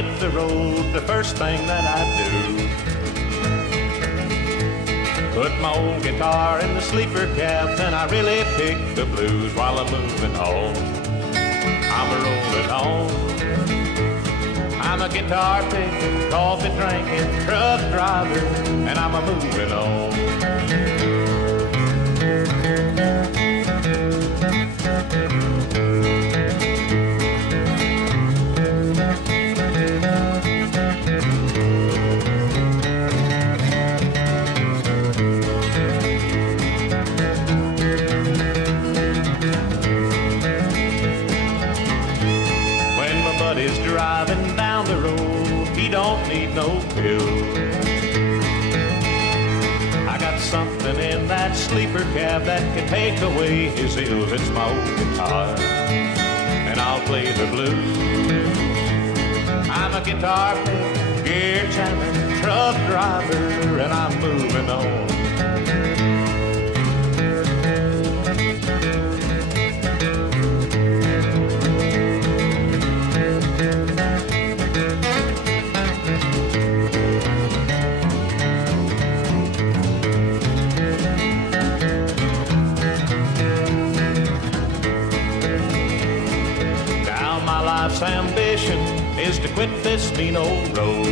hit the road, the first thing that I do, put my old guitar in the sleeper cab, then I really pick the blues while I'm moving home. I'm rolling on. I'm a guitar picking, coffee drinking, truck driver, and I'm a moving on. Driving down the road, he don't need no pills. I got something in that sleeper cab that can take away his ills. It's my old guitar, and I'll play the blues. I'm a guitar picker, gear jamming, truck driver, and I'm moving on. Ambition is to quit this mean old road,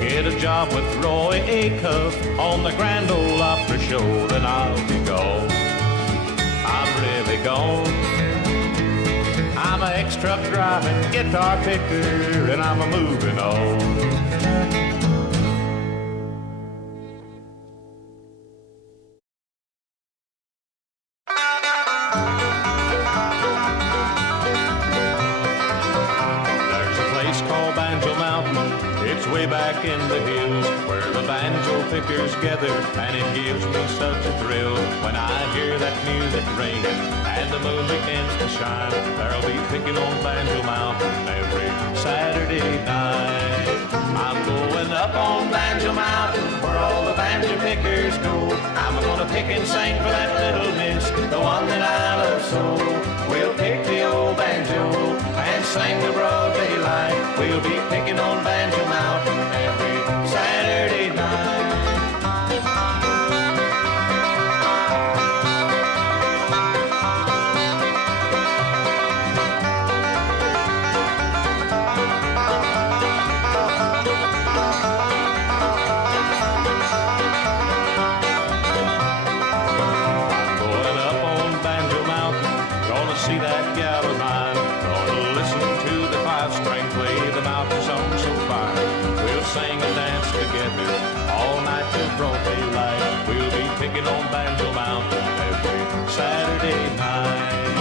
get a job with Roy Acuff on the Grand Ole Opry show, then I'll be gone. I'm really gone. I'm an ex-truck driving, guitar picker, and I'm a moving on. Banjo Mountain, it's way back in the hills where the banjo pickers gather, and it gives me such a thrill when I hear that music ringing and the moon begins to shine. There'll be picking on Banjo Mountain every Saturday night. I'm going up on Banjo Mountain where all the banjo pickers go. I'm gonna pick and sing for that little miss, the one that I love so. We'll pick the old banjo and sing the broad daylight. We'll be picking on Banjo Mountain every Saturday night. I'm going up on Banjo Mountain, gonna see that gal of mine, gonna listen to the five-string play the mountain song so fine. We'll sing and dance together all night till broad daylight. We'll be picking on Banjo Mountain every Saturday night.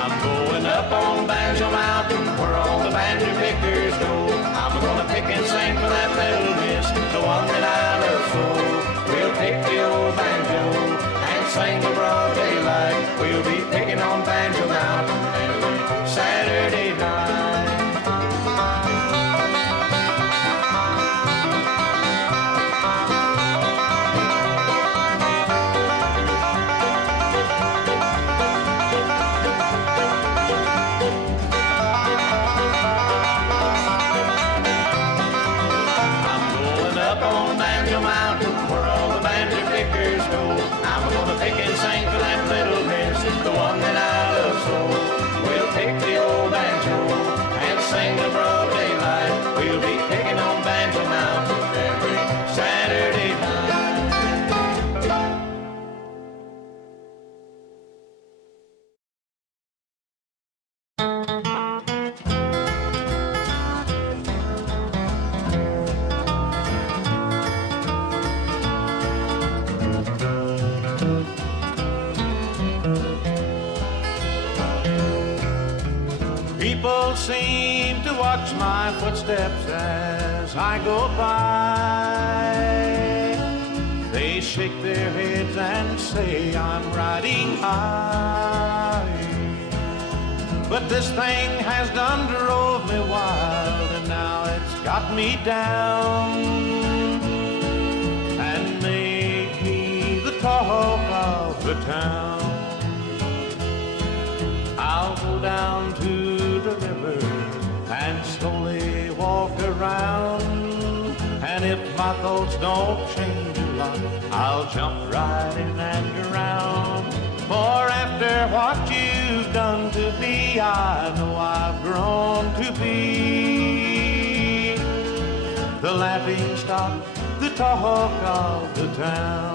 I'm going up on Banjo Mountain where all the banjo pickers go. I'm gonna pick and sing for that little miss, the one that I love so. We'll pick the old banjo and sing the broad daylight. We'll be picking on Banjo Mountain every Saturday night. Pick and sing for that little miss, the one that I love so. We'll pick the old banjo and sing the broad daylight. We'll be picking on Banjo Mountain every Saturday night. People seem to watch my footsteps as I go by. They shake their heads and say I'm riding high. But this thing has done drove me wild, and now it's got me down and made me the talk of the town. I'll go down to the river my thoughts don't change a lot, I'll jump right in and around. For after what you've done to me, I know I've grown to be the laughing stock, the talk of the town.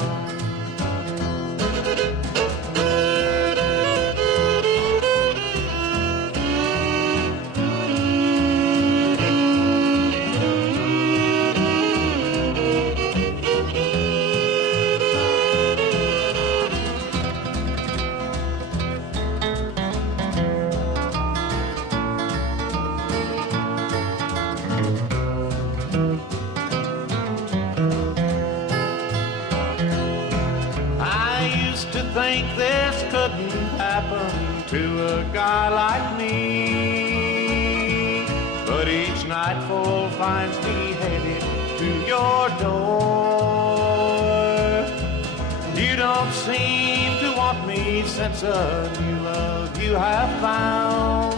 Think this couldn't happen to a guy like me, but each nightfall finds me headed to your door. You don't seem to want me since a new love you have found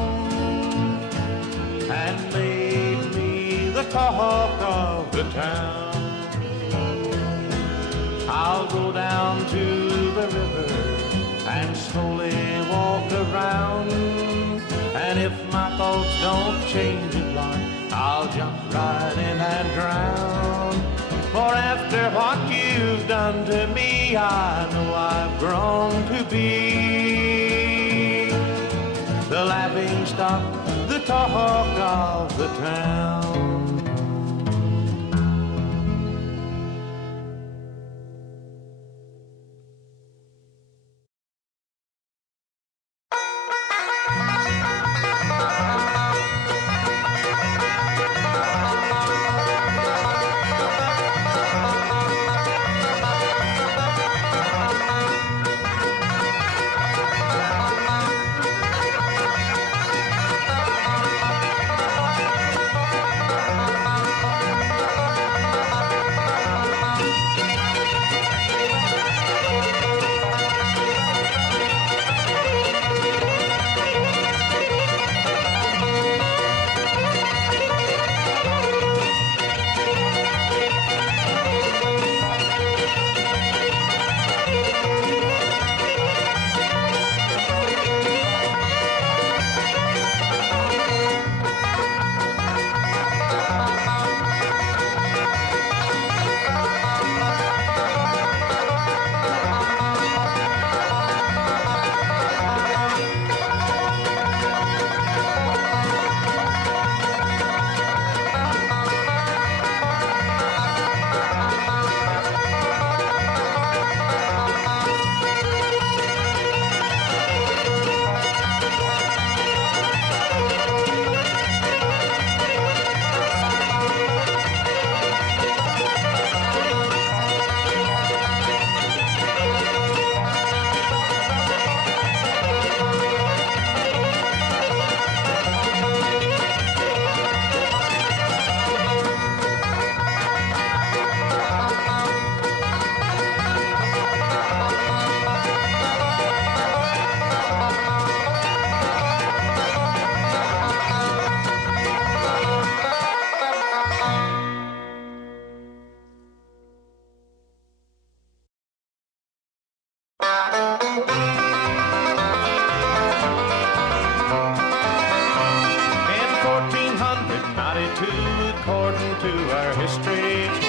and made me the talk of the town. I'll go down to the river and slowly walk around, and if my thoughts don't change a lot, I'll jump right in and drown. For after what you've done to me, I know I've grown to be the laughing stock, the talk of the town.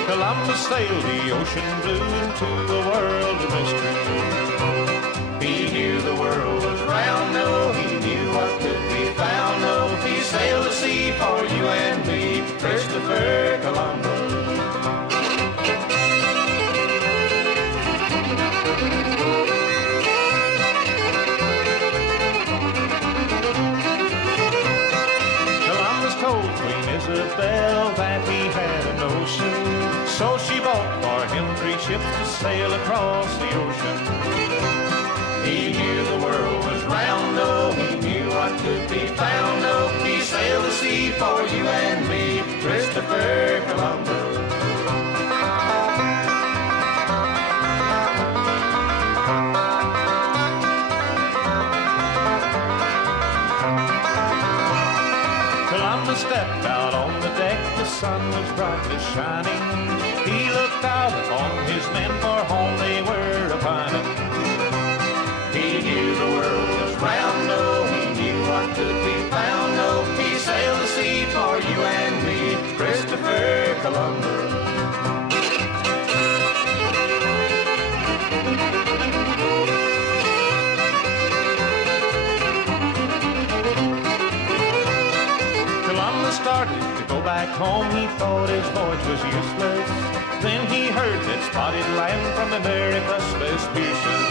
Columbus sailed the ocean blue into a world of mystery. He knew the world was round, no, he knew what could be found, no. He sailed the sea for you and me, Christopher Columbus. Columbus told Queen Isabel that he had a notion, so she bought for him 3 ships to sail across the ocean. He knew the world was round, no, he knew what could be found, no. He sailed the sea for you and me, Christopher Columbus. Columbus stepped out on the deck to sun was brightly shining. He looked out on his men, for home they were a-pining. He knew the world was round, oh, he knew what could be found, oh, he sailed the sea for you and me, Christopher Columbus. Started to go back home, he thought his voyage was useless. Then he heard that spotted land from America Vespucius.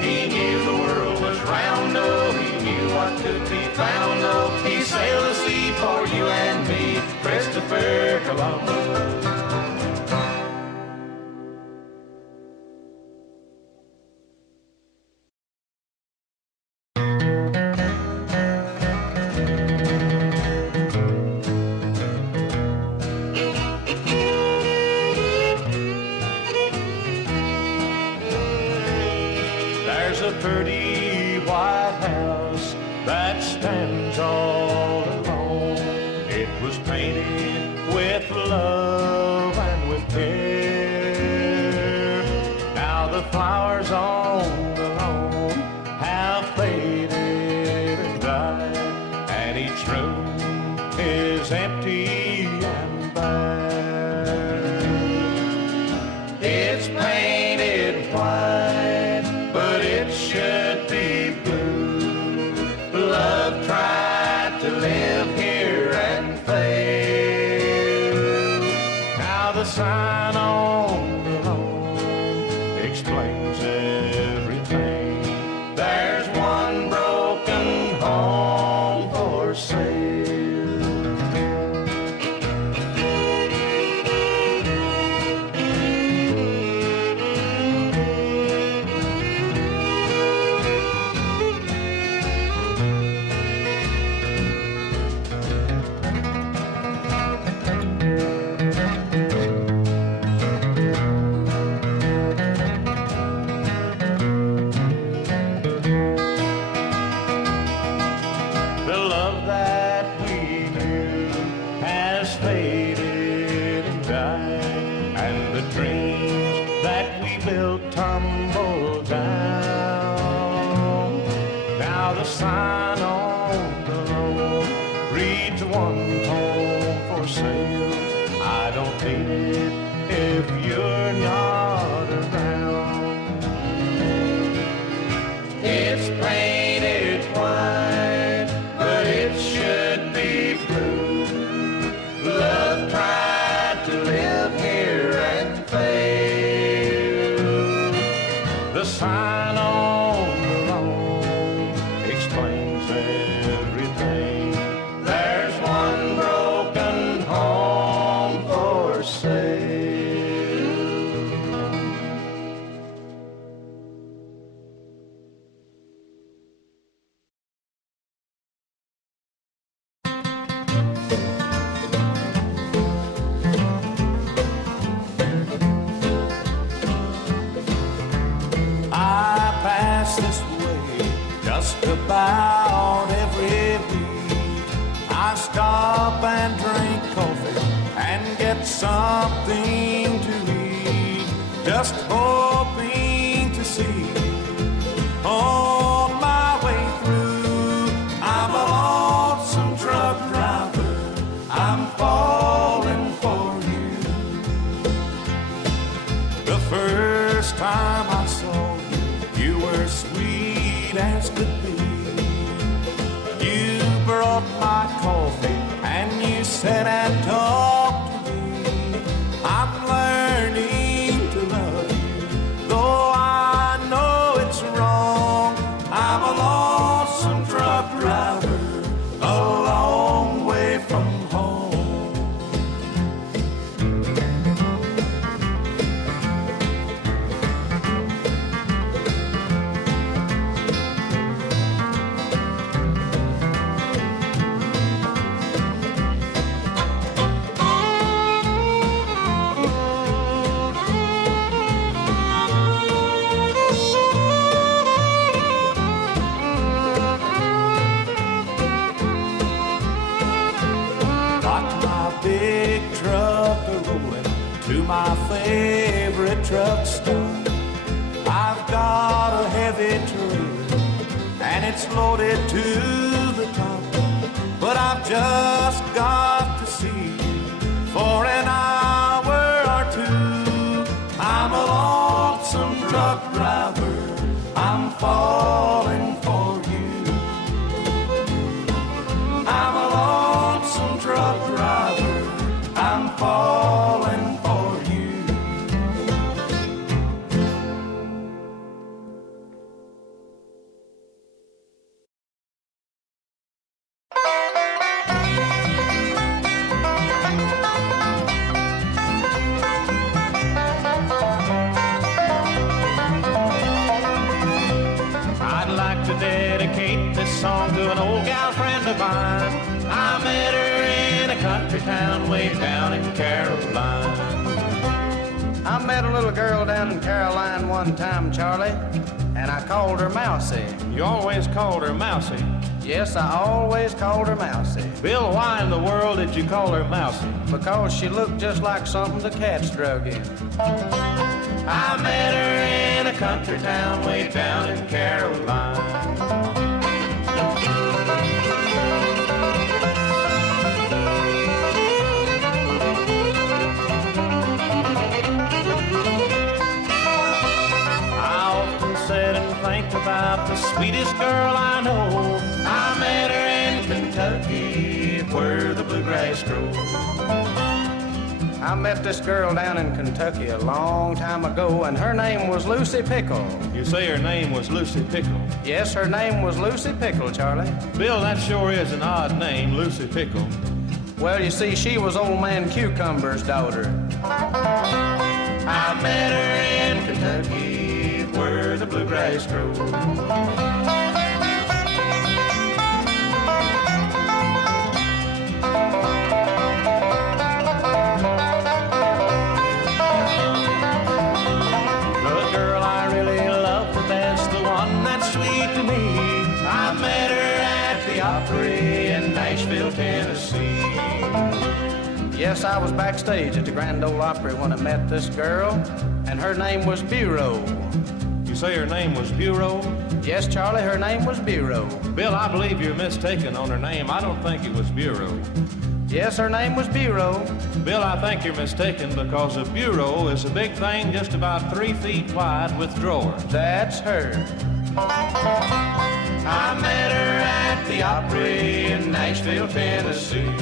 He knew the world was round, oh, he knew what could be found, oh, he sailed the sea for you and me, Christopher Columbus. Pretty white house that stands all alone. It was painted with love and with care. Now the flowers on the lawn have faded and died, and each room is empty and bare. It's painted white, but it should be blue. Love tried to live here and failed. Now the sign on the lawn explains everything. There's one broken home for sale. Tumble down. Now the sign on the road reads one home for sale. I don't need it if you're not around. It's painted white, but it should be blue. Love tried to live here and fade. The sign on the lawn explains everything. There's one broken home for sale. This way just about every week. I stop and drink coffee and get something to eat, just hoping to see on my way through. I'm a lonesome truck driver, I'm falling for you. The first time I saw you, you were sweet as could be. You brought my coffee and you sat and talked to me. I'm learning to love you, though I know it's wrong. I'm a lonesome truck driver, a long way from home. favorite truck stop. I've got a heavy truck and it's loaded to the top, but I've just got to see you for an hour or two. I'm a lonesome truck driver, I'm falling for you. I'm a lonesome truck driver, I'm falling for you. I'd like to dedicate this song to an old gal friend of mine. I met her in a country town way down in Carolina. I met a little girl down in Caroline one time, Charlie, and I called her Mousy. You always called her Mousy. Yes, I always called her Mousy. Bill, why in the world did you call her Mousy? Because she looked just like something the cats drug in. I met her in a country town way down in Carolina. Think about the sweetest girl I know. I met her in Kentucky where the bluegrass grows. I met this girl down in Kentucky a long time ago, and her name was Lucy Pickle. You say her name was Lucy Pickle? Yes, her name was Lucy Pickle, Charlie. Bill, that sure is an odd name, Lucy Pickle. Well, you see, she was Old Man Cucumber's daughter. I met her in Kentucky where the bluegrass grows. The girl I really love the best, the one that's sweet to me, I met her at the Opry in Nashville, Tennessee. Yes, I was backstage at the Grand Ole Opry when I met this girl, and her name was Bureau. You say her name was Bureau? Yes, Charlie, her name was Bureau. Bill, I believe you're mistaken on her name. I don't think it was Bureau. Yes, her name was Bureau. Bill, I think you're mistaken because a bureau is a big thing just about 3 feet wide with drawers. That's her. I met her at the Opry in Nashville, Tennessee.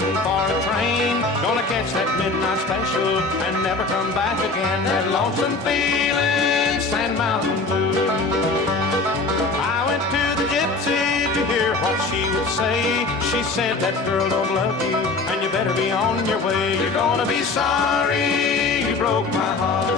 waiting for a train. Gonna catch that midnight special and never come back again. That lonesome feeling, Sand Mountain Blues. I went to the gypsy to hear what she would say. She said that girl don't love you and you better be on your way. You're gonna be sorry you broke my heart.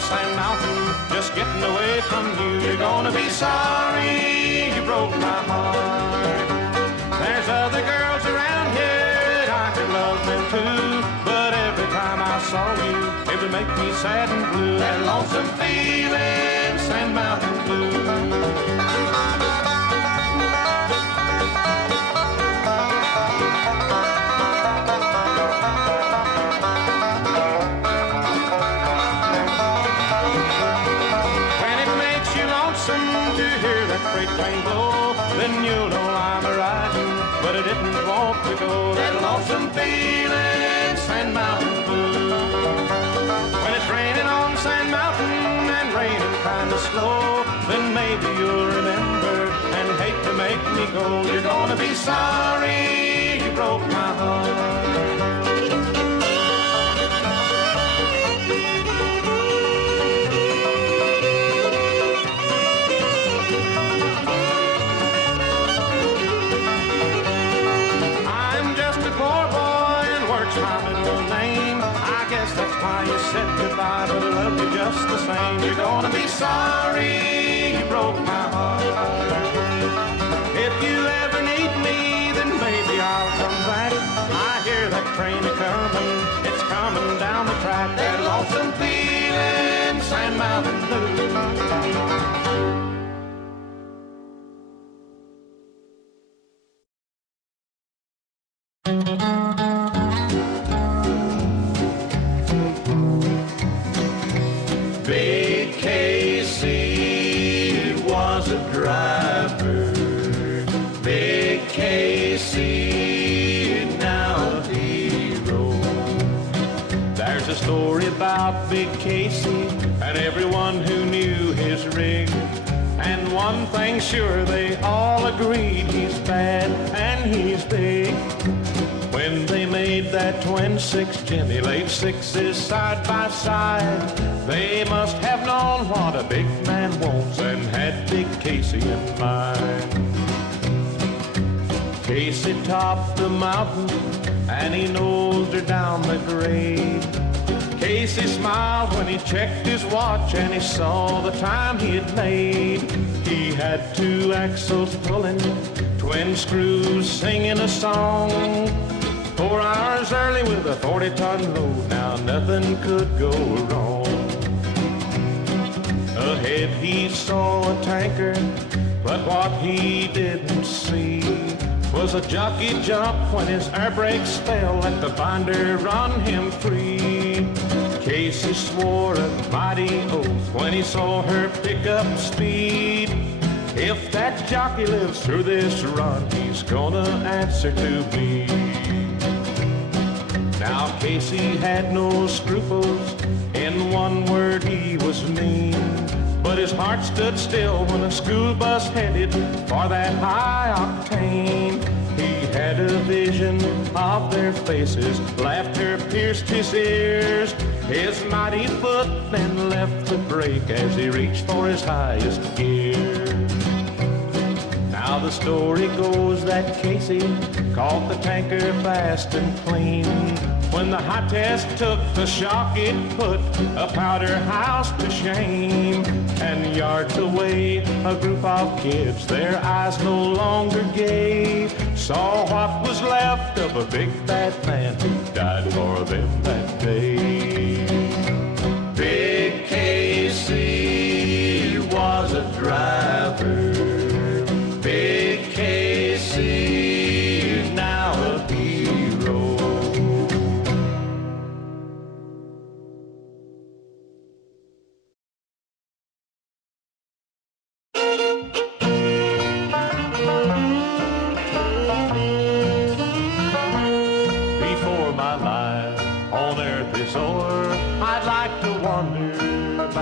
Sand Mountain, just getting away from you. You're gonna be sorry you broke my heart. There's other girls around here that I could love them too, but every time I saw you, it would make me sad and blue. That lonesome feeling, Sand Mountain Blues. Then you'll know I'm a-riding, but I didn't want to go. That lonesome feeling, Sand Mountain Blues. When it's raining on Sand Mountain and raining kind of slow, then maybe you'll remember and hate to make me go. You're gonna be sorry you broke my heart. Why you said goodbye, but I love you just the same. You're gonna be sorry you broke my heart. If you ever need me, then maybe I'll come back. I hear that train a-coming, it's coming down the track. That lonesome feeling, Sand Mountain Blues. Big Casey and everyone who knew his rig. And one thing sure, they all agreed, he's bad and he's big. When they made that twin-six Jimmy, laid sixes side by side, they must have known what a big man wants and had Big Casey in mind. Casey topped the mountain and he nosed her down the grade. Casey smiled when he checked his watch and he saw the time he had made. He had 2 axles pulling, twin screws singing a song. 4 hours early with a 40-ton load, now nothing could go wrong. Ahead he saw a tanker, but what he didn't see was a jockey jump when his air brakes fell, let the binder run him free. Casey swore a mighty oath when he saw her pick up speed. If that jockey lives through this run, he's gonna answer to me. Now Casey had no scruples, in one word he was mean. But his heart stood still when a school bus headed for that high octane. He had a vision of their faces, laughter pierced his ears. His mighty foot then left the brake as he reached for his highest gear. Now the story goes that Casey caught the tanker fast and clean. When the high test took the shock, it put a powder house to shame. And yards away, a group of kids, their eyes no longer gay, saw what was left of a big bad man who died for them that day. Big Casey was a driver. Big Casey, now a hero.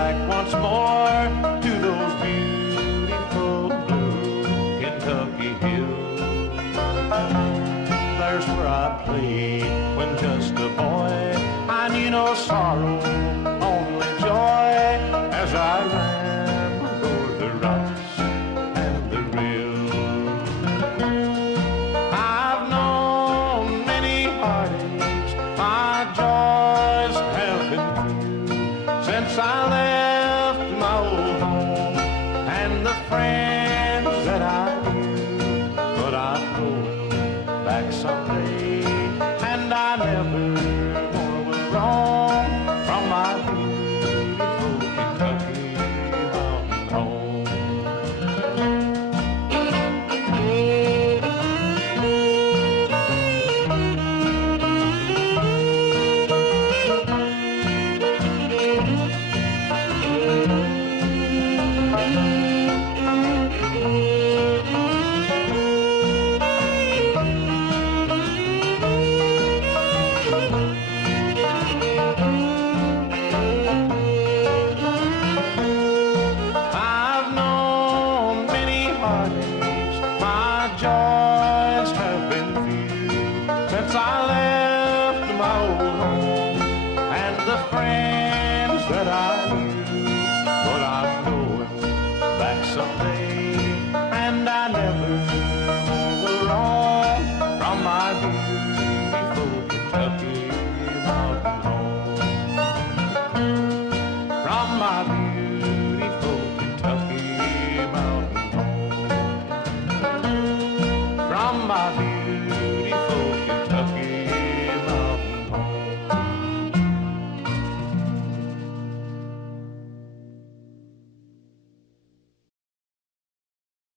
back once more to those beautiful blue Kentucky hills. There's where I played when just a boy. I knew no sorrow, only joy as I rambled over the rocks and the rills. I've known many heartaches, my joys have been few since I left my old home and the friends that I knew. But I'm going back someday, and I never more will roam from my beautiful Kentucky mountain home. I've known many heartaches, my joys have been few since I left my old home and the friends that I knew. But I'm going back someday,